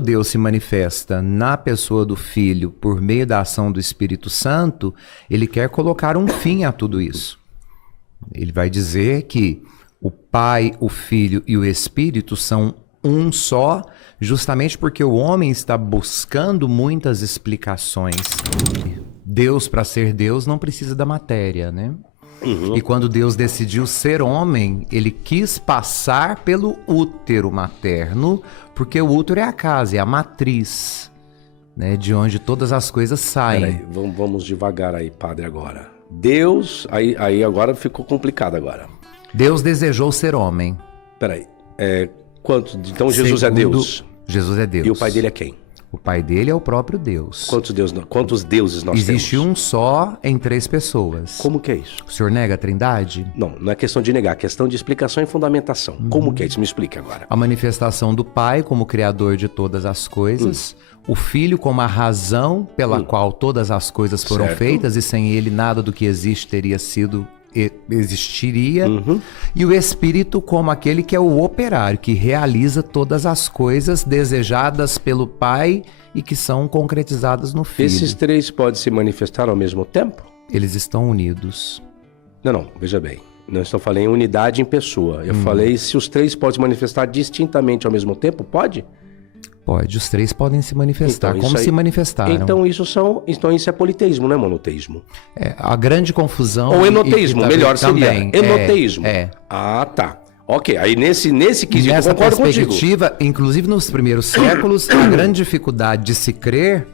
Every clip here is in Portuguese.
Deus se manifesta na pessoa do Filho por meio da ação do Espírito Santo, ele quer colocar um fim a tudo isso. Ele vai dizer que o Pai, o Filho e o Espírito são um só, justamente porque o homem está buscando muitas explicações. Deus, para ser Deus, não precisa da matéria, né? E quando Deus decidiu ser homem, ele quis passar pelo útero materno, porque o útero é a casa, é a matriz, né, de onde todas as coisas saem. Peraí, vamos devagar aí, padre, agora. Deus, aí agora ficou complicado agora. Deus desejou ser homem. Peraí, então Jesus é Deus? Jesus é Deus. E o pai dele é quem? O pai dele é o próprio Deus. Quantos deuses nós Existe temos? um só em 3 pessoas. Como que é isso? O senhor nega a trindade? Não é questão de negar, é questão de explicação e fundamentação. Como que é isso? Me explique agora. A manifestação do Pai como criador de todas as coisas, o Filho como a razão pela qual todas as coisas foram feitas, e sem ele nada do que existe existiria, e o Espírito como aquele que é o operário, que realiza todas as coisas desejadas pelo Pai e que são concretizadas no Filho. Esses 3 podem se manifestar ao mesmo tempo? Eles estão unidos. Não, veja bem. Não estou falando em unidade em pessoa. Eu falei se os 3 podem se manifestar distintamente ao mesmo tempo, pode? Pode, os 3 podem se manifestar, Então, como se manifestaram. Então isso é politeísmo, não é monoteísmo? A grande confusão... Ou enoteísmo, melhor seria. Também, enoteísmo. É. Ah, tá. Ok, aí nesse quesito nessa eu concordo perspectiva, contigo. Inclusive nos primeiros séculos, a grande dificuldade de se crer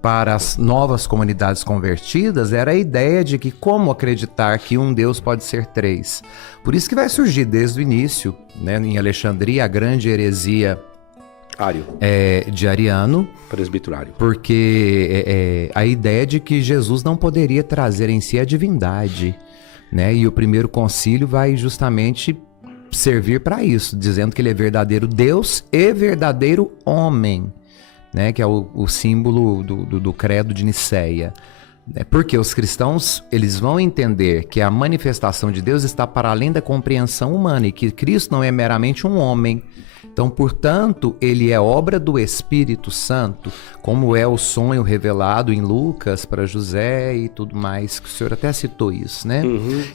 para as novas comunidades convertidas era a ideia de que como acreditar que um Deus pode ser 3. Por isso que vai surgir desde o início, né, em Alexandria, a grande heresia de Ariano, presbiterário, porque a ideia de que Jesus não poderia trazer em si a divindade, né? E o primeiro concílio vai justamente servir para isso, dizendo que ele é verdadeiro Deus e verdadeiro homem, né? Que é o símbolo do credo de Nicéia. Porque os cristãos, eles vão entender que a manifestação de Deus está para além da compreensão humana e que Cristo não é meramente um homem. Então, portanto, ele é obra do Espírito Santo, como é o sonho revelado em Lucas para José e tudo mais, que o senhor até citou isso, né?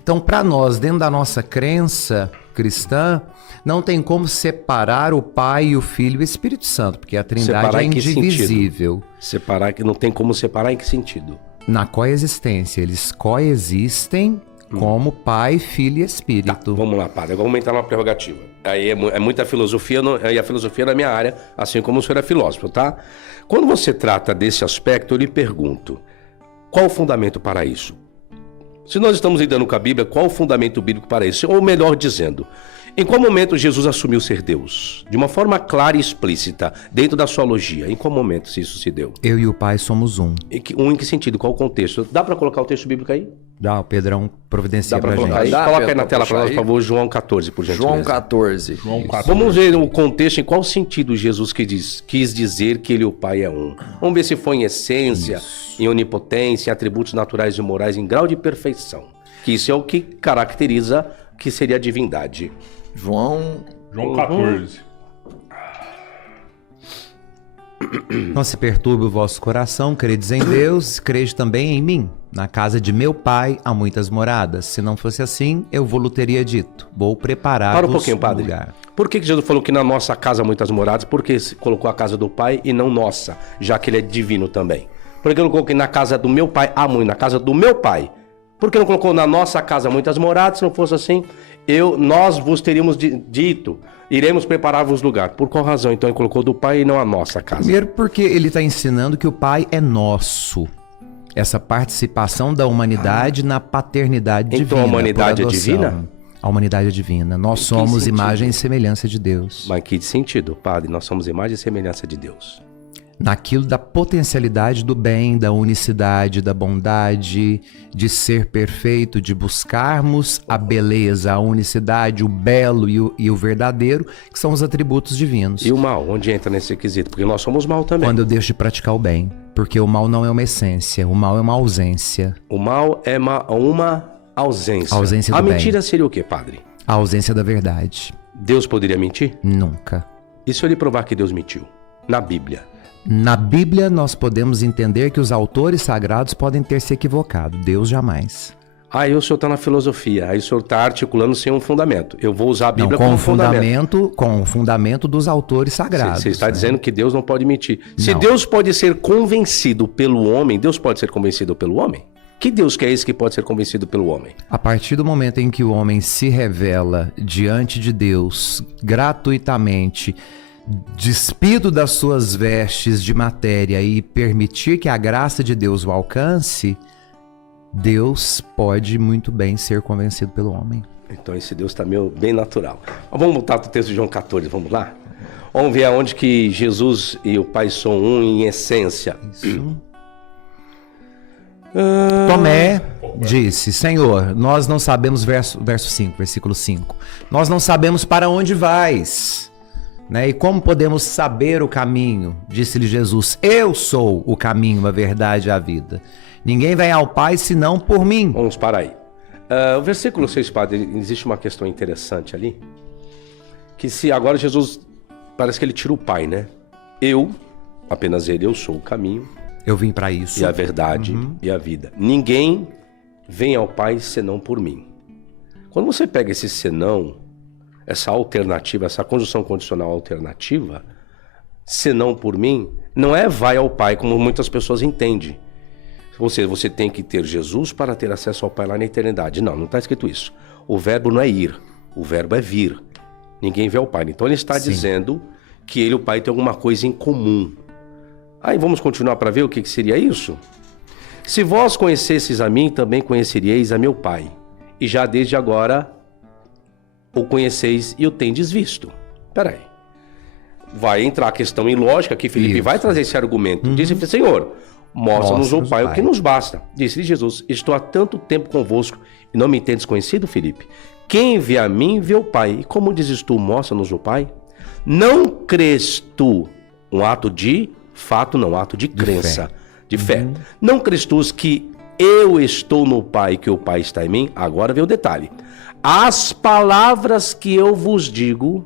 Então, para nós, dentro da nossa crença cristã, não tem como separar o Pai, o Filho e o Espírito Santo, porque a Trindade é indivisível. Separar, que não tem como separar em que sentido? Na coexistência, eles coexistem como Pai, Filho e Espírito. Tá, vamos lá, padre, vamos entrar numa prerrogativa. Aí é muita filosofia, e a filosofia é na minha área, assim como o senhor é filósofo, tá? Quando você trata desse aspecto, eu lhe pergunto, qual o fundamento para isso? Se nós estamos lidando com a Bíblia, qual o fundamento bíblico para isso? Ou melhor dizendo, em qual momento Jesus assumiu ser Deus? De uma forma clara e explícita, dentro da sua logia. Em qual momento isso se deu? Eu e o Pai somos um. Em que sentido? Qual o contexto? Dá para colocar o texto bíblico aí? Dá, o Pedrão providencia pra gente. aí. Coloca aí na tela para nós, por favor, João 14, por gentileza. João 14. Vamos ver o contexto, em qual sentido Jesus quis dizer que ele e o Pai é um. Vamos ver se foi em essência, em onipotência, em atributos naturais e morais, em grau de perfeição. Que isso é o que caracteriza que seria a divindade. João 14. Não se perturbe o vosso coração, credes em Deus, crede também em mim. Na casa de meu Pai há muitas moradas. Se não fosse assim, eu vou-lhe teria dito. Vou preparar-vos Para um pouquinho, padre. lugar. Por que Jesus falou que na nossa casa há muitas moradas? Por que colocou a casa do Pai e não nossa, já que ele é divino também? Por que ele colocou que na casa do meu Pai há muito, na casa do meu Pai? Por que não colocou na nossa casa muitas moradas? Se não fosse assim, nós vos teríamos dito, iremos preparar-vos lugar. Por qual razão, então, ele colocou do Pai e não a nossa casa? Primeiro porque ele está ensinando que o Pai é nosso. Essa participação da humanidade na paternidade divina. Então a humanidade é divina? A humanidade é divina. Nós somos imagem e semelhança de Deus. Mas que sentido, padre? Nós somos imagem e semelhança de Deus. Naquilo da potencialidade do bem, da unicidade, da bondade, de ser perfeito, de buscarmos a beleza, a unicidade, o belo e o verdadeiro, que são os atributos divinos. E o mal, onde entra nesse requisito? Porque nós somos mal também. Quando eu deixo de praticar o bem. Porque o mal não é uma essência, o mal é uma ausência. O mal é uma ausência. A ausência do A bem. mentira seria o quê, padre? A ausência da verdade. Deus poderia mentir? Nunca. E se eu lhe provar que Deus mentiu? na Bíblia? Na Bíblia, nós podemos entender que os autores sagrados podem ter se equivocado. Deus jamais. Aí o senhor está na filosofia, aí o senhor está articulando sem um fundamento. Eu vou usar a Bíblia com como o fundamento. Com o fundamento dos autores sagrados. Você está né? dizendo que Deus não pode mentir. Se Não. Deus pode ser convencido pelo homem, Deus pode ser convencido pelo homem? Que Deus que é esse que pode ser convencido pelo homem? A partir do momento em que o homem se revela diante de Deus gratuitamente, despido das suas vestes de matéria e permitir que a graça de Deus o alcance, Deus pode muito bem ser convencido pelo homem. Então esse Deus está bem natural. Mas vamos voltar para o texto de João 14, vamos lá? Vamos ver aonde que Jesus e o Pai são um em essência. Isso. Tomé disse, Senhor, nós não sabemos, versículo 5, nós não sabemos para onde vais, né? E como podemos saber o caminho? Disse-lhe Jesus, eu sou o caminho, a verdade e a vida. Ninguém vem ao Pai senão por mim. Vamos parar aí. O versículo 6, padre, existe uma questão interessante ali, que se agora Jesus, parece que ele tira o Pai, né? Eu, apenas ele, eu sou o caminho. Eu vim para isso. E a verdade e a vida. Ninguém vem ao Pai senão por mim. Quando você pega esse senão, essa alternativa, essa conjunção condicional alternativa, senão por mim, não é vai ao Pai, como muitas pessoas entendem. Você tem que ter Jesus para ter acesso ao Pai lá na eternidade. Não está escrito isso. O verbo não é ir, o verbo é vir. Ninguém vê ao Pai. Então ele está dizendo que ele e o Pai têm alguma coisa em comum. Aí vamos continuar para ver o que seria isso? Se vós conhecesseis a mim, também conheceríeis a meu Pai. E já desde agora o conheceis e o tendes visto. Peraí. Vai entrar a questão ilógica que Felipe vai trazer esse argumento. Disse, Senhor, mostra-nos o Pai o que nos basta. Disse-lhe Jesus, estou há tanto tempo convosco e não me entendes conhecido, Felipe? Quem vê a mim, vê o Pai. E como dizes tu, mostra-nos o Pai? Não crês tu, um ato de fato, não, ato de crença, de fé. Não crês tu que eu estou no Pai, que o Pai está em mim? Agora vem o detalhe. As palavras que eu vos digo,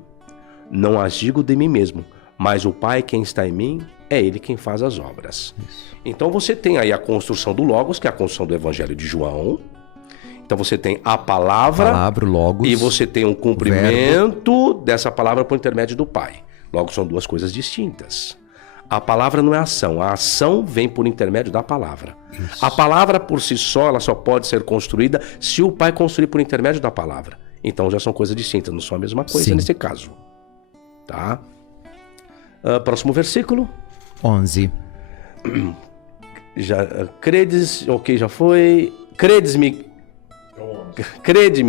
não as digo de mim mesmo, mas o Pai quem está em mim, é Ele quem faz as obras. Isso. Então você tem aí a construção do Logos, que é a construção do Evangelho de João. Então você tem a palavra o Logos, e você tem um cumprimento dessa palavra por intermédio do Pai. Logo, são duas coisas distintas. A palavra não é ação, a ação vem por intermédio da palavra. Isso. A palavra por si só, ela só pode ser construída se o Pai construir por intermédio da palavra. Então já são coisas distintas, não são a mesma coisa nesse caso. Tá? Próximo versículo. 11. Credes, ok, já foi. Crede-me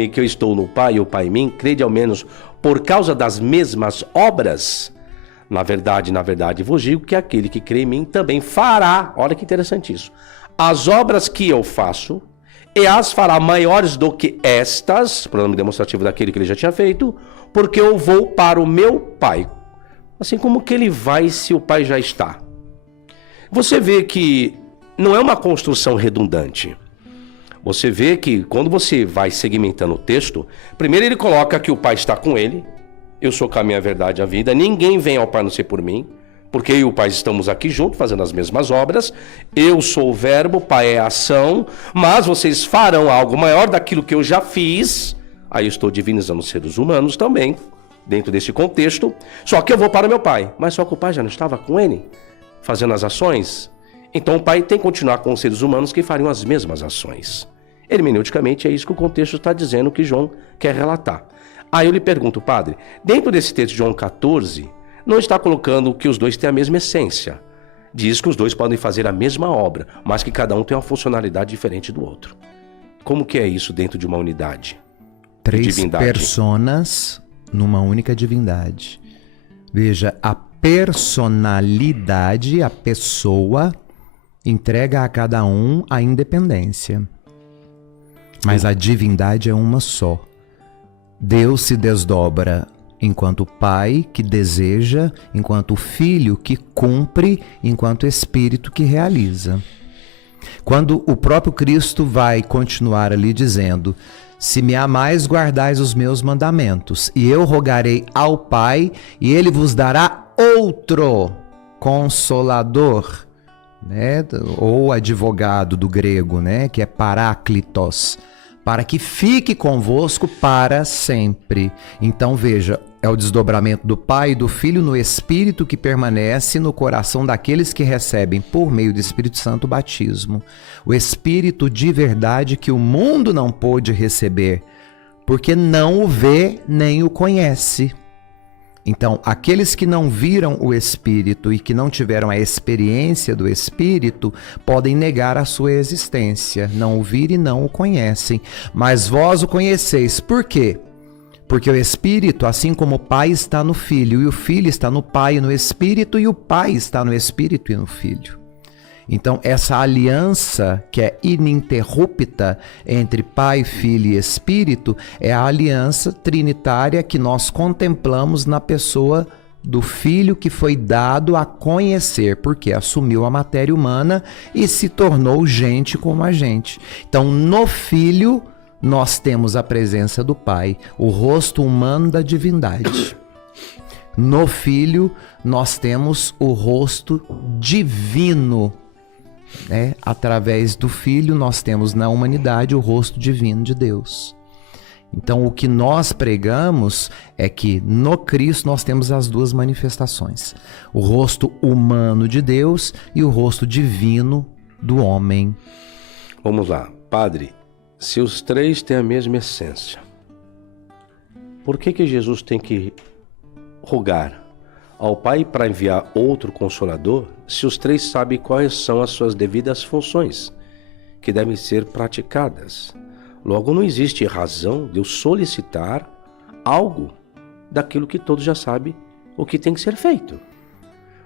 que eu estou no Pai e o Pai em mim. Crede ao menos por causa das mesmas obras. Na verdade, vos digo que aquele que crê em mim também fará, olha que interessante isso, as obras que eu faço, e as fará maiores do que estas, pronome demonstrativo daquele que ele já tinha feito, porque eu vou para o meu Pai. Assim como que ele vai se o Pai já está. Você vê que não é uma construção redundante. Você vê que quando você vai segmentando o texto, primeiro ele coloca que o Pai está com ele, eu sou o caminho, a verdade e a vida. Ninguém vem ao Pai a não ser por mim, porque eu e o Pai estamos aqui juntos, fazendo as mesmas obras. Eu sou o verbo, o Pai é a ação, mas vocês farão algo maior daquilo que eu já fiz. Aí eu estou divinizando os seres humanos também, dentro desse contexto. Só que eu vou para o meu Pai. Mas só que o Pai já não estava com ele, fazendo as ações. Então o Pai tem que continuar com os seres humanos que fariam as mesmas ações. Hermeneuticamente é isso que o contexto está dizendo, que João quer relatar. Aí eu lhe pergunto, padre, dentro desse texto de João 14, não está colocando que os dois têm a mesma essência. Diz que os dois podem fazer a mesma obra, mas que cada um tem uma funcionalidade diferente do outro. Como que é isso dentro de uma unidade? 3 personas numa única divindade. Veja, a personalidade, a pessoa, entrega a cada um a independência. Mas a divindade é uma só. Deus se desdobra enquanto Pai que deseja, enquanto Filho que cumpre, enquanto Espírito que realiza. Quando o próprio Cristo vai continuar ali dizendo: se me amais, guardais os meus mandamentos, e eu rogarei ao Pai, e ele vos dará outro Consolador, né? Ou advogado do grego, né? Que é paráclitos, para que fique convosco para sempre. Então veja, é o desdobramento do Pai e do Filho no Espírito que permanece no coração daqueles que recebem por meio do Espírito Santo o batismo. O Espírito de verdade que o mundo não pôde receber, porque não o vê nem o conhece. Então, aqueles que não viram o Espírito e que não tiveram a experiência do Espírito, podem negar a sua existência, não o viram e não o conhecem. Mas vós o conheceis. Por quê? Porque o Espírito, assim como o Pai está no Filho, e o Filho está no Pai e no Espírito, e o Pai está no Espírito e no Filho. Então, essa aliança que é ininterrupta entre Pai, Filho e Espírito é a aliança trinitária que nós contemplamos na pessoa do Filho que foi dado a conhecer, porque assumiu a matéria humana e se tornou gente como a gente. Então, no Filho, nós temos a presença do Pai, o rosto humano da divindade. No Filho, nós temos o rosto divino. Através do Filho, nós temos na humanidade o rosto divino de Deus. Então, o que nós pregamos é que no Cristo nós temos as duas manifestações: o rosto humano de Deus e o rosto divino do homem. Vamos lá, Padre, se os três têm a mesma essência, por que Jesus tem que rogar ao Pai para enviar outro Consolador, se os três sabem quais são as suas devidas funções que devem ser praticadas? Logo, não existe razão de eu solicitar algo daquilo que todos já sabem o que tem que ser feito.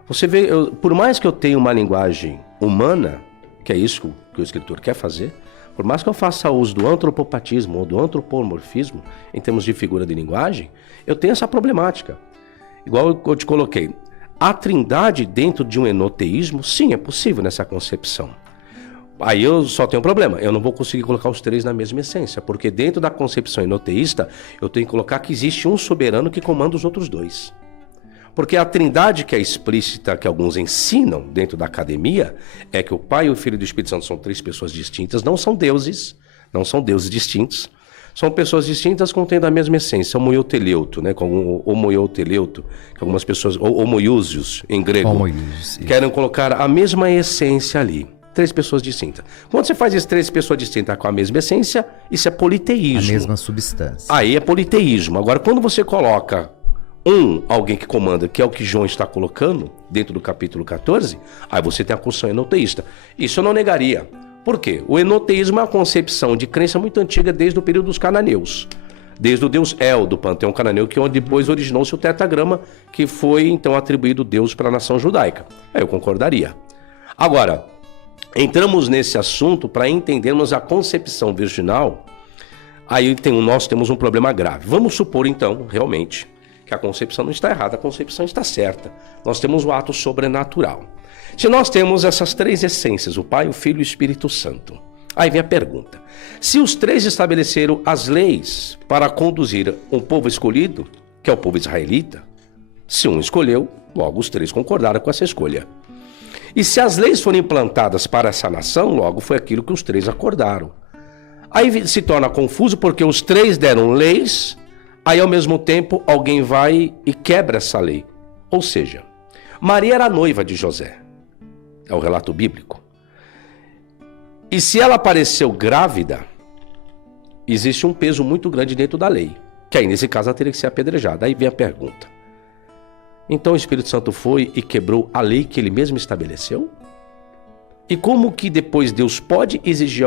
Você vê, por mais que eu tenha uma linguagem humana, que é isso que o escritor quer fazer, por mais que eu faça uso do antropopatismo ou do antropomorfismo em termos de figura de linguagem, eu tenho essa problemática. Igual eu te coloquei, a trindade dentro de um enoteísmo, sim, é possível nessa concepção. Aí eu só tenho um problema, eu não vou conseguir colocar os três na mesma essência, porque dentro da concepção enoteísta, eu tenho que colocar que existe um soberano que comanda os outros dois. Porque a trindade que é explícita, que alguns ensinam dentro da academia, é que o Pai, o Filho e o Espírito Santo são três pessoas distintas, não são deuses distintos. São pessoas distintas contendo a mesma essência, homoioteleuto, né? Com homoioteleuto, que algumas pessoas, homoiousios em grego, querem colocar a mesma essência ali. Três pessoas distintas. Quando você faz isso, três pessoas distintas com a mesma essência, isso é politeísmo. A mesma substância. Aí é politeísmo. Agora, quando você coloca alguém que comanda, que é o que João está colocando dentro do capítulo 14, aí você tem a construção enoteísta. Isso eu não negaria. Por quê? O enoteísmo é uma concepção de crença muito antiga desde o período dos cananeus. Desde o deus El, do panteão cananeu, que onde depois originou-se o tetragrama, que foi então atribuído Deus para a nação judaica. Aí eu concordaria. Agora, entramos nesse assunto para entendermos a concepção virginal. Aí nós temos um problema grave. Vamos supor então, realmente, que a concepção não está errada, a concepção está certa. Nós temos o ato sobrenatural. Se nós temos essas três essências, o Pai, o Filho e o Espírito Santo, aí vem a pergunta: se os três estabeleceram as leis para conduzir um povo escolhido, que é o povo israelita, se um escolheu, logo os três concordaram com essa escolha. E se as leis foram implantadas para essa nação, logo foi aquilo que os três acordaram. Aí se torna confuso porque os três deram leis, aí ao mesmo tempo alguém vai e quebra essa lei. Ou seja, Maria era noiva de José. É o relato bíblico. E se ela apareceu grávida, existe um peso muito grande dentro da lei, que aí nesse caso ela teria que ser apedrejada. Aí vem a pergunta: então o Espírito Santo foi e quebrou a lei que ele mesmo estabeleceu? E como que depois Deus pode exigir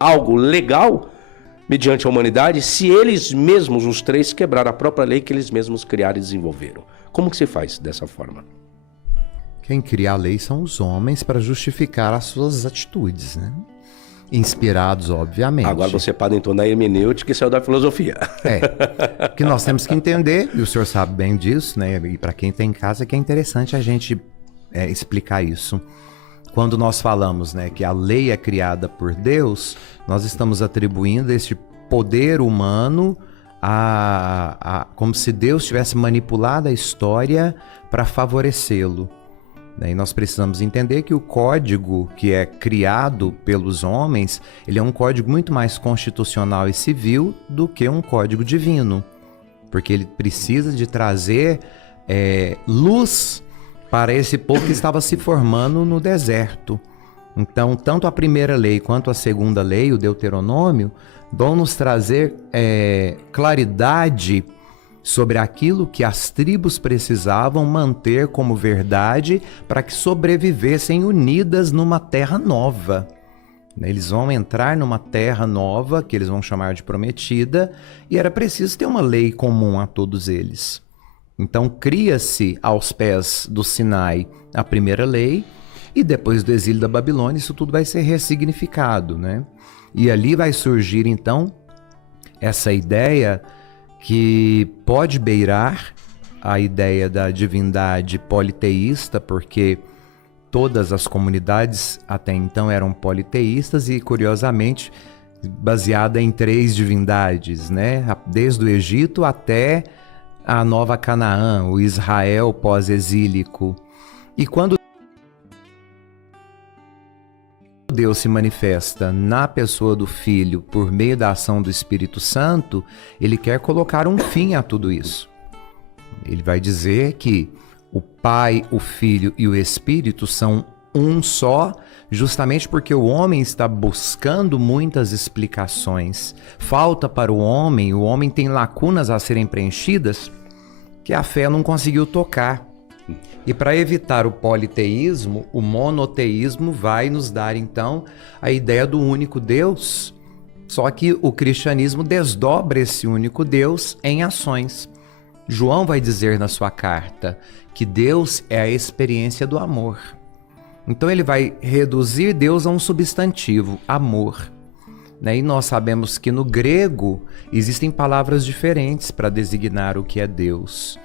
algo legal mediante a humanidade se eles mesmos, os três, quebraram a própria lei que eles mesmos criaram e desenvolveram? Como que se faz dessa forma? Quem cria a lei são os homens para justificar as suas atitudes, né? Inspirados, obviamente. Agora você para em torno da hermenêutica e saiu da filosofia. Que nós temos que entender, e o senhor sabe bem disso, né? E para quem tem em casa, que é interessante a gente explicar isso. Quando nós falamos, né, que a lei é criada por Deus, nós estamos atribuindo esse poder humano como se Deus tivesse manipulado a história para favorecê-lo. E nós precisamos entender que o código que é criado pelos homens, ele é um código muito mais constitucional e civil do que um código divino, porque ele precisa de trazer luz para esse povo que estava se formando no deserto. Então, tanto a primeira lei quanto a segunda lei, o Deuteronômio, vão nos trazer claridade sobre aquilo que as tribos precisavam manter como verdade para que sobrevivessem unidas numa terra nova. Eles vão entrar numa terra nova, que eles vão chamar de prometida, e era preciso ter uma lei comum a todos eles. Então cria-se aos pés do Sinai a primeira lei, e depois do exílio da Babilônia isso tudo vai ser ressignificado, né? E ali vai surgir então essa ideia que pode beirar a ideia da divindade politeísta, porque todas as comunidades até então eram politeístas e, curiosamente, baseada em 3 divindades, né? Desde o Egito até a Nova Canaã, o Israel pós-exílico. E quando Deus se manifesta na pessoa do Filho por meio da ação do Espírito Santo, ele quer colocar um fim a tudo isso. Ele vai dizer que o Pai, o Filho e o Espírito são um só, justamente porque o homem está buscando muitas explicações. Falta para o homem tem lacunas a serem preenchidas que a fé não conseguiu tocar. E para evitar o politeísmo, o monoteísmo vai nos dar então a ideia do único Deus. Só que o cristianismo desdobra esse único Deus em ações. João vai dizer na sua carta que Deus é a experiência do amor. Então ele vai reduzir Deus a um substantivo, amor. E nós sabemos que no grego existem palavras diferentes para designar o que é Deus.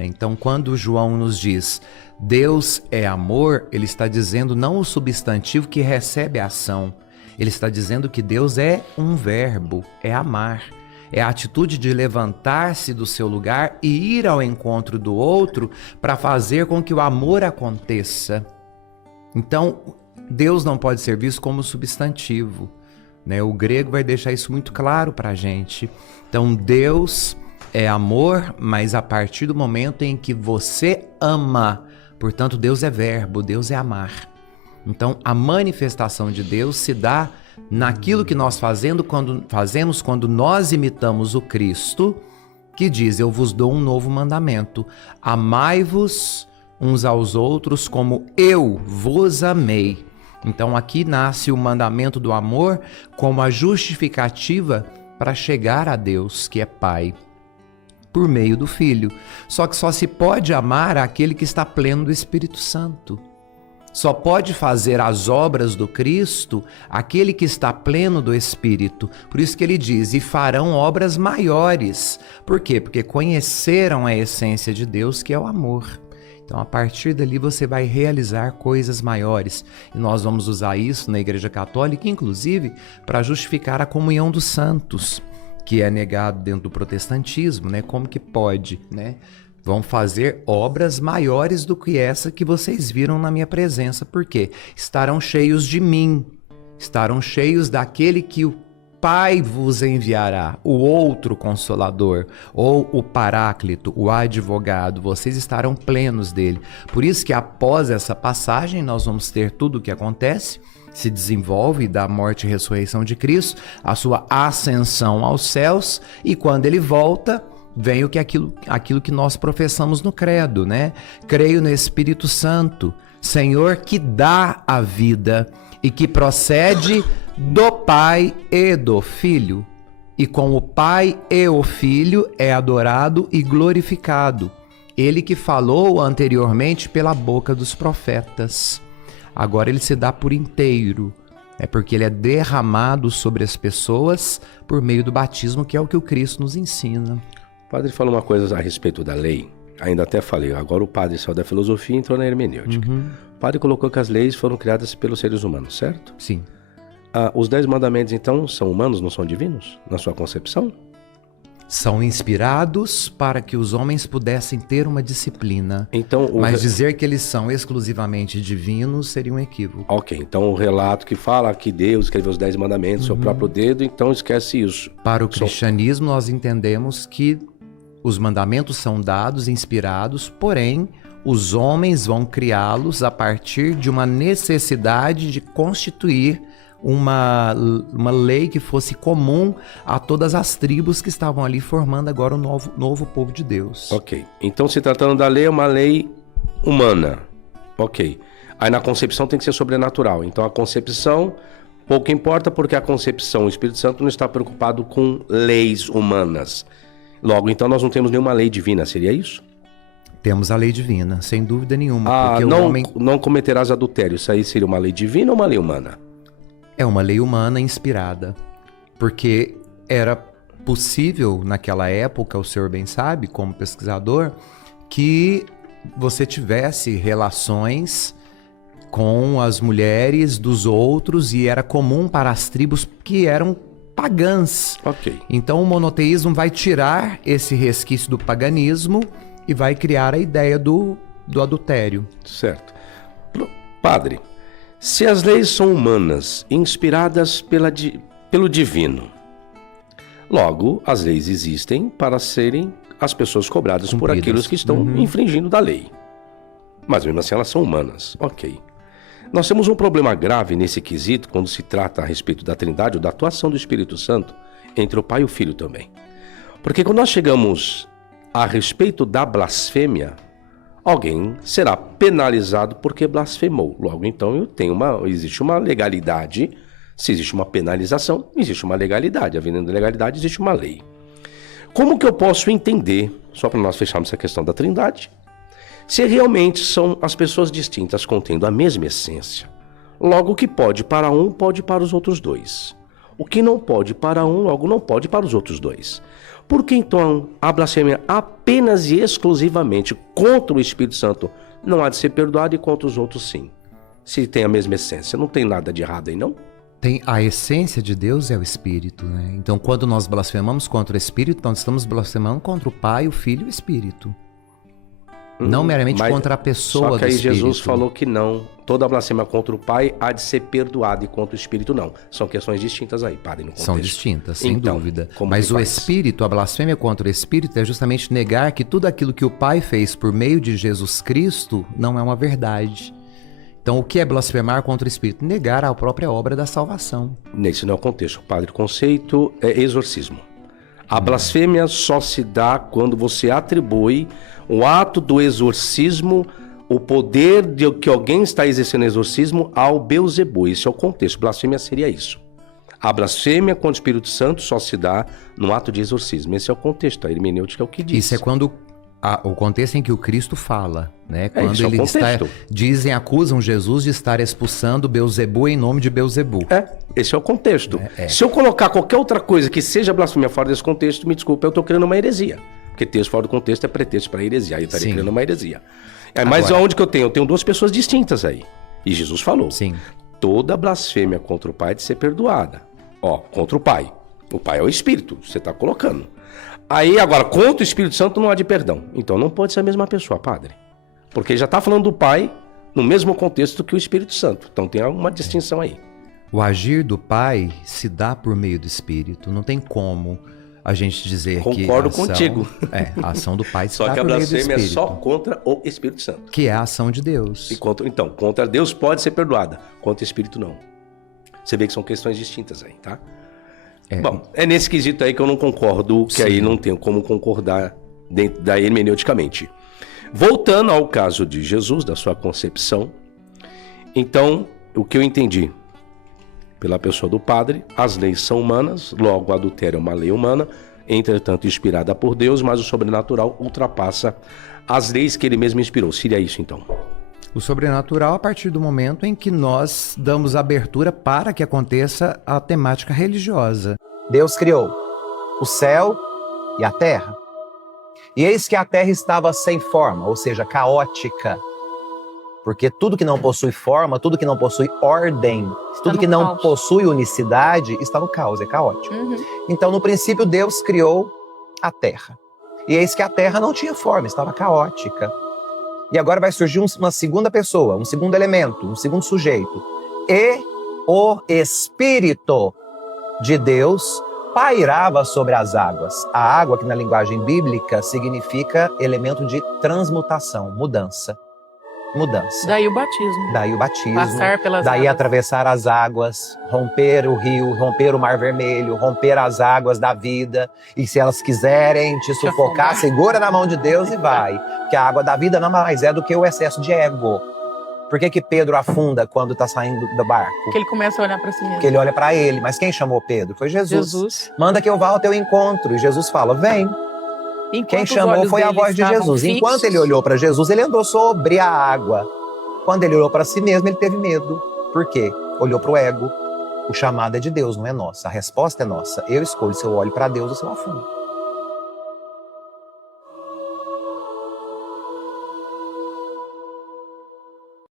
Então, quando João nos diz Deus é amor, ele está dizendo não o substantivo que recebe a ação. Ele está dizendo que Deus é um verbo, é amar. É a atitude de levantar-se do seu lugar e ir ao encontro do outro para fazer com que o amor aconteça. Então, Deus não pode ser visto como substantivo, né? O grego vai deixar isso muito claro para a gente. Então, Deus é amor, mas a partir do momento em que você ama. Portanto, Deus é verbo, Deus é amar. Então, a manifestação de Deus se dá naquilo que nós fazemos quando nós imitamos o Cristo, que diz, eu vos dou um novo mandamento. Amai-vos uns aos outros como eu vos amei. Então, aqui nasce o mandamento do amor como a justificativa para chegar a Deus, que é Pai, por meio do Filho. Só que só se pode amar aquele que está pleno do Espírito Santo. Só pode fazer as obras do Cristo aquele que está pleno do Espírito. Por isso que ele diz, e farão obras maiores. Por quê? Porque conheceram a essência de Deus, que é o amor. Então, a partir dali, você vai realizar coisas maiores. E nós vamos usar isso na Igreja Católica, inclusive, para justificar a comunhão dos santos, que é negado dentro do protestantismo, né? Como que pode, né? Vão fazer obras maiores do que essa que vocês viram na minha presença. Por quê? Estarão cheios de mim, estarão cheios daquele que o Pai vos enviará, o outro Consolador, ou o Paráclito, o advogado, vocês estarão plenos dele. Por isso que após essa passagem nós vamos ter tudo o que acontece, se desenvolve da morte e ressurreição de Cristo, a sua ascensão aos céus, e quando ele volta, vem aquilo que nós professamos no credo, né? Creio no Espírito Santo, Senhor que dá a vida e que procede do Pai e do Filho. E com o Pai e o Filho é adorado e glorificado. Ele que falou anteriormente pela boca dos profetas. Agora ele se dá por inteiro. É porque ele é derramado sobre as pessoas por meio do batismo, que é o que o Cristo nos ensina. O padre falou uma coisa a respeito da lei. Ainda até falei, agora o padre saiu da filosofia e entrou na hermenêutica. O padre colocou que as leis foram criadas pelos seres humanos, certo? Sim. Os 10 mandamentos, então, são humanos, não são divinos? Na sua concepção? São inspirados para que os homens pudessem ter uma disciplina. Então, Mas dizer que eles são exclusivamente divinos seria um equívoco. Ok, então o relato que fala que Deus escreveu os 10 mandamentos, seu próprio dedo, então esquece isso. Para o cristianismo, nós entendemos que os mandamentos são dados, inspirados, porém, os homens vão criá-los a partir de uma necessidade de constituir uma lei que fosse comum a todas as tribos que estavam ali formando agora o novo povo de Deus. Ok, então se tratando da lei, é uma lei humana. Ok, aí na concepção tem que ser sobrenatural. Então a concepção pouco importa, porque a concepção, o Espírito Santo não está preocupado com leis humanas. Logo, então nós não temos nenhuma lei divina, seria isso? Temos a lei divina, sem dúvida nenhuma. Porque não cometerás adultério, isso aí seria uma lei divina ou uma lei humana? É uma lei humana inspirada, porque era possível naquela época, o senhor bem sabe, como pesquisador, que você tivesse relações com as mulheres dos outros e era comum para as tribos que eram pagãs. Ok. Então o monoteísmo vai tirar esse resquício do paganismo e vai criar a ideia do adultério. Certo. Padre, se as leis são humanas, inspiradas pelo divino, logo, as leis existem para serem as pessoas cobradas por aqueles que estão infringindo da lei. Mas mesmo assim elas são humanas. Ok. Nós temos um problema grave nesse quesito quando se trata a respeito da Trindade ou da atuação do Espírito Santo entre o Pai e o Filho também. Porque quando nós chegamos a respeito da blasfêmia, alguém será penalizado porque blasfemou. Logo, então, existe uma legalidade. Se existe uma penalização, existe uma legalidade. Havendo legalidade, existe uma lei. Como que eu posso entender, só para nós fecharmos essa questão da Trindade, se realmente são as pessoas distintas contendo a mesma essência? Logo, o que pode para um, pode para os outros dois. O que não pode para um, logo não pode para os outros dois. Por que então a blasfêmia apenas e exclusivamente contra o Espírito Santo não há de ser perdoada e contra os outros sim? Se tem a mesma essência, não tem nada de errado aí, não? Tem a essência de Deus é o Espírito, né? Então, quando nós blasfemamos contra o Espírito, nós estamos blasfemando contra o Pai, o Filho e o Espírito. Não meramente contra a pessoa do Espírito. Só que aí Jesus falou que não. Toda blasfêmia contra o Pai há de ser perdoada e contra o Espírito não. São questões distintas aí, Padre, no contexto. São distintas, sem então, dúvida. Mas o Espírito, a blasfêmia contra o Espírito é justamente negar que tudo aquilo que o Pai fez por meio de Jesus Cristo não é uma verdade. Então, o que é blasfemar contra o Espírito? Negar a própria obra da salvação. Nesse não é o contexto, Padre. O conceito é exorcismo. A blasfêmia só se dá quando você atribui o ato do exorcismo, o poder de que alguém está exercendo exorcismo ao Beelzebú. Esse é o contexto. Blasfêmia seria isso. A blasfêmia contra o Espírito Santo só se dá no ato de exorcismo. Esse é o contexto. A hermenêutica é o que diz. Isso é quando o contexto em que o Cristo fala, né? Quando isso é o ele contexto. acusam Jesus de estar expulsando Beelzebú em nome de Beelzebú. Esse é o contexto. Se eu colocar qualquer outra coisa que seja blasfêmia fora desse contexto, me desculpa, eu estou criando uma heresia. Porque texto fora do contexto é pretexto para heresia. Aí eu estaria criando uma heresia. Mas Agora, onde que eu tenho? Eu tenho duas pessoas distintas aí. E Jesus falou. Sim. Toda blasfêmia contra o Pai é de ser perdoada. Contra o Pai. O Pai é o Espírito, você está colocando. Aí agora, contra o Espírito Santo não há de perdão. Então não pode ser a mesma pessoa, Padre. Porque já está falando do Pai no mesmo contexto que o Espírito Santo. Então tem uma distinção aí. O agir do Pai se dá por meio do Espírito. Não tem como a gente dizer que concordo contigo. A ação do Pai se só dá que a por meio do blasfêmia Espírito. é só contra o Espírito Santo. Que é a ação de Deus. Então, contra Deus pode ser perdoada. Contra o Espírito não. Você vê que são questões distintas aí, tá? Bom, é nesse quesito aí que eu não concordo, que aí não tenho como concordar dentro da hermeneuticamente. Voltando ao caso de Jesus, da sua concepção, então, o que eu entendi pela pessoa do Padre, as leis são humanas, logo o adultério é uma lei humana, entretanto inspirada por Deus, mas o sobrenatural ultrapassa as leis que ele mesmo inspirou. Seria isso então? O sobrenatural a partir do momento em que nós damos abertura para que aconteça a temática religiosa. Deus criou o céu e a terra. E eis que a terra estava sem forma, ou seja, caótica. Porque tudo que não possui forma, tudo que não possui ordem, tudo que não possui unicidade, está no caos, é caótico. Então, no princípio, Deus criou a terra. E eis que a terra não tinha forma, estava caótica. E agora vai surgir uma segunda pessoa, um segundo elemento, um segundo sujeito. E o Espírito de Deus pairava sobre as águas. A água, que na linguagem bíblica significa elemento de transmutação, mudança. Mudança. Daí o batismo. Daí o batismo. Passar pelas daí águas. atravessar as águas, romper o rio, romper o mar vermelho, romper as águas da vida. E se elas quiserem te sufocar, afundar. segura na mão de Deus e vai. Porque a água da vida não mais é do que o excesso de ego. Por que Pedro afunda quando está saindo do barco? Porque ele começa a olhar para si mesmo. Porque ele olha para ele. Mas quem chamou Pedro? Foi Jesus. Jesus. Manda que eu vá ao teu encontro. E Jesus fala, vem. Enquanto Quem os chamou olhos foi a dele voz de estavam Jesus. fixos, Enquanto ele olhou para Jesus, ele andou sobre a água. Quando ele olhou para si mesmo, ele teve medo. Por quê? Olhou para o ego. O chamado é de Deus, não é nosso. A resposta é nossa. Eu escolho se eu olho para Deus ou se eu afundo.